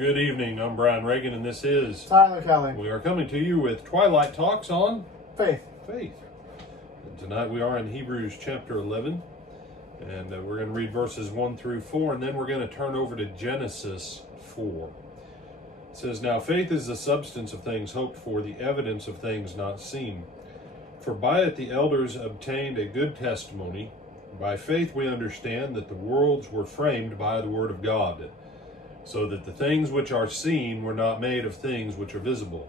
Good evening, I'm Brian Reagan, and this is Tyler Kelly. We are coming to you with Twilight Talks on Faith. And tonight we are in Hebrews chapter 11, and we're going to read verses 1 through 4, and then we're going to turn over to Genesis 4. It says, "Now faith is the substance of things hoped for, the evidence of things not seen. For by it the elders obtained a good testimony. By faith we understand that the worlds were framed by the word of God, so that the things which are seen were not made of things which are visible.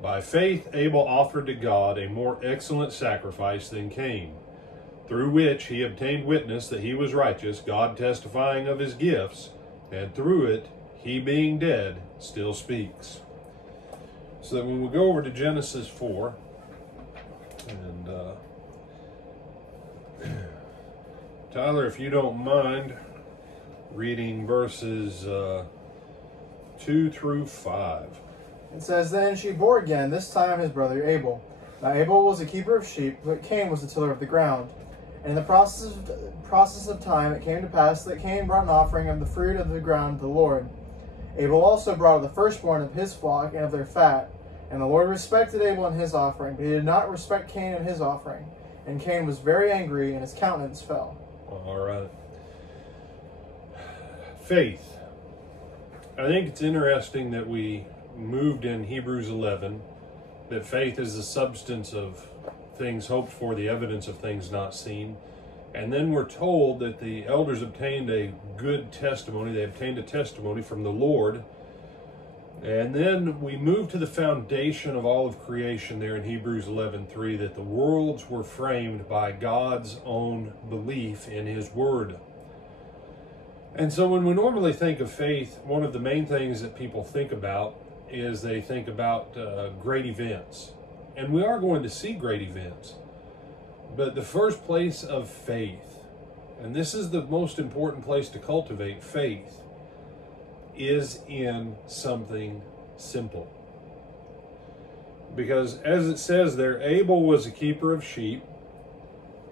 By faith Abel offered to God a more excellent sacrifice than Cain, through which he obtained witness that he was righteous, God testifying of his gifts, and through it he, being dead, still speaks." So that when we go over to Genesis 4, and Tyler, if you don't mind reading verses 2 through 5. It says, "Then she bore again, this time his brother Abel. Now Abel was a keeper of sheep, but Cain was a tiller of the ground. And in the process of time it came to pass that Cain brought an offering of the fruit of the ground to the Lord. Abel also brought of the firstborn of his flock and of their fat. And the Lord respected Abel and his offering, but he did not respect Cain and his offering. And Cain was very angry, and his countenance fell." All right. Faith. I think it's interesting that we moved in Hebrews 11, that faith is the substance of things hoped for, the evidence of things not seen. And then we're told that the elders obtained a good testimony. They obtained a testimony from the Lord. And then we move to the foundation of all of creation there in Hebrews 11:3, that the worlds were framed by God's own belief in his word. And so when we normally think of faith, one of the main things that people think about is they think about great events. And we are going to see great events. But the first place of faith, and this is the most important place to cultivate faith, is in something simple. Because as it says there, Abel was a keeper of sheep,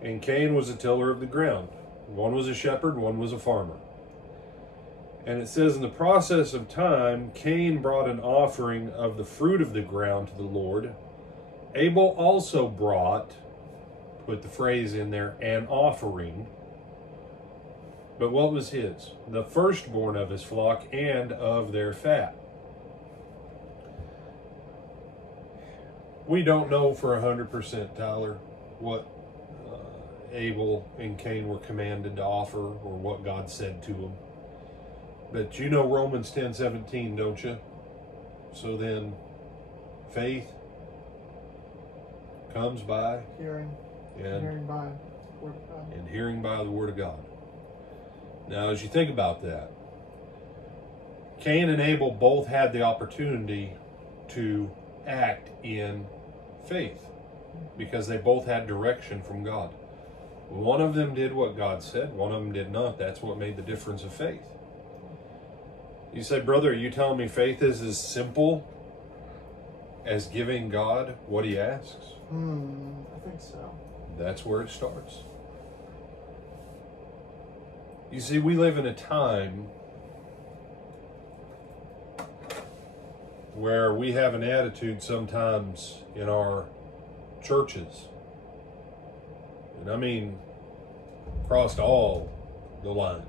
and Cain was a tiller of the ground. One was a shepherd, one was a farmer. And it says in the process of time, Cain brought an offering of the fruit of the ground to the Lord. Abel also brought, put the phrase in there, an offering. But what was his? The firstborn of his flock and of their fat. We don't know for 100%, Tyler, what Abel and Cain were commanded to offer or what God said to them. But you know Romans 10:17, don't you? So then, faith comes by Hearing by the word of God. And hearing by the word of God. Now, as you think about that, Cain and Abel both had the opportunity to act in faith because they both had direction from God. One of them did what God said, one of them did not. That's what made the difference of faith. You say, "Brother, are you telling me faith is as simple as giving God what he asks?" I think so. That's where it starts. You see, we live in a time where we have an attitude sometimes in our churches, and I mean across all the lines.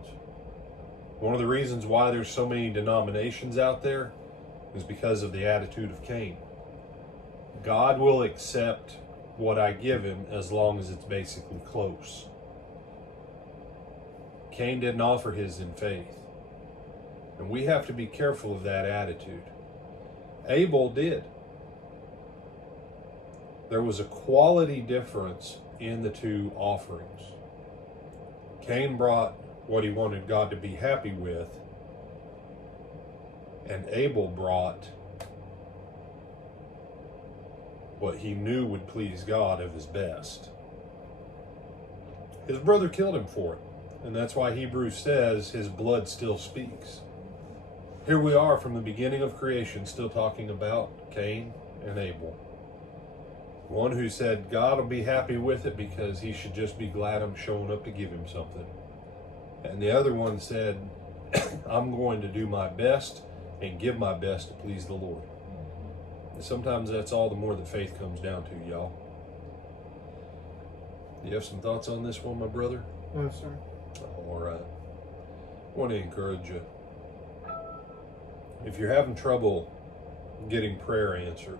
One of the reasons why there's so many denominations out there is because of the attitude of Cain. God will accept what I give him as long as it's basically close. Cain didn't offer his in faith. And we have to be careful of that attitude. Abel did. There was a quality difference in the two offerings. Cain brought what he wanted God to be happy with, and Abel brought what he knew would please God of his best. His brother killed him for it. And that's why Hebrews says his blood still speaks. Here we are from the beginning of creation still talking about Cain and Abel. One who said God will be happy with it because he should just be glad I'm showing up to give him something. And the other one said, I'm going to do my best and give my best to please the Lord. And sometimes that's all the more that faith comes down to, y'all. Do you have some thoughts on this one, my brother? No, sir. All right. I want to encourage you. If you're having trouble getting prayer answered,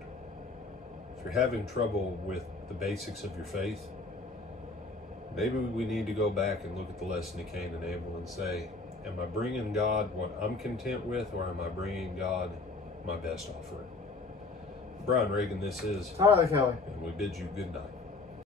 if you're having trouble with the basics of your faith, maybe we need to go back and look at the lesson of Cain and Abel and say, am I bringing God what I'm content with, or am I bringing God my best offering? Brian Reagan, this is Tyler Kelly. and we bid you good night.